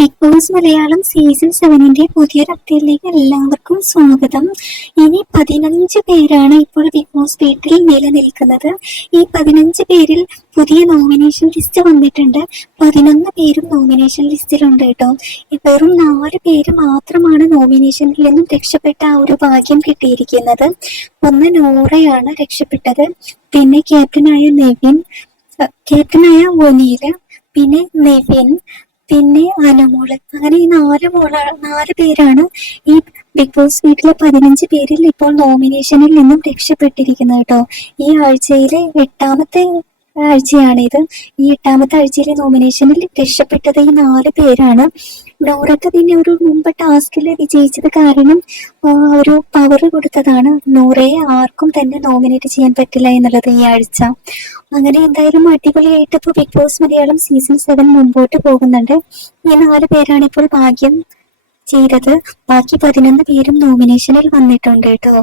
Big boss Malayalam season സെവനിന്റെ പുതിയൊരു അപ്ഡേറ്റിലേക്ക് എല്ലാവർക്കും സ്വാഗതം. ഇനി പതിനഞ്ച് പേരാണ് ഇപ്പോൾ ബിഗ് ബോസ് വീട്ടിൽ നിലനിൽക്കുന്നത്. ഈ പതിനഞ്ച് പേരിൽ പുതിയ നോമിനേഷൻ ലിസ്റ്റ് വന്നിട്ടുണ്ട്. പതിനൊന്ന് പേരും നോമിനേഷൻ ലിസ്റ്റിലുണ്ട് കേട്ടോ. വെറും നാല് പേര് മാത്രമാണ് നോമിനേഷനിൽ നിന്നും രക്ഷപ്പെട്ട ആ ഒരു ഭാഗ്യം കിട്ടിയിരിക്കുന്നത്. ഒന്ന് നോറയാണ് രക്ഷപ്പെട്ടത്. പിന്നെ ക്യാപ്റ്റനായ നെവിൻ ക്യാപ്റ്റനായ ഒനീല പിന്നെ നെവിൻ പിന്നെ അനുമോൾ അങ്ങനെ ഈ നാല് മോള നാല് പേരാണ് ഈ ബിഗ് ബോസ് വീട്ടിലെ പതിനഞ്ച് പേരിൽ ഇപ്പോൾ നോമിനേഷനിൽ നിന്നും രക്ഷപ്പെട്ടിരിക്കുന്നത് കേട്ടോ ഈ ആഴ്ചയിലെ എട്ടാമത്തെ ആഴ്ചയാണിത്. ഈ എട്ടാമത്തെ ആഴ്ചയിലെ നോമിനേഷനിൽ രക്ഷപ്പെട്ടത് ഈ നാല് പേരാണ്. നോറക്ക് പിന്നെ ഒരു മുമ്പ് ടാസ്കിൽ വിജയിച്ചത് കാരണം ഒരു പവർ കൊടുത്തതാണ്. നോറയെ ആർക്കും തന്നെ നോമിനേറ്റ് ചെയ്യാൻ പറ്റില്ല എന്നുള്ളത് ഈ ആഴ്ച. അങ്ങനെ എന്തായാലും അടിപൊളിയായിട്ട് ഇപ്പോൾ big boss Malayalam season seven മുമ്പോട്ട് പോകുന്നുണ്ട്. ഈ നാല് പേരാണ് ഇപ്പോൾ ഭാഗ്യം ചെയ്തത്. ബാക്കി പതിനൊന്ന് പേരും നോമിനേഷനിൽ വന്നിട്ടുണ്ട് കേട്ടോ.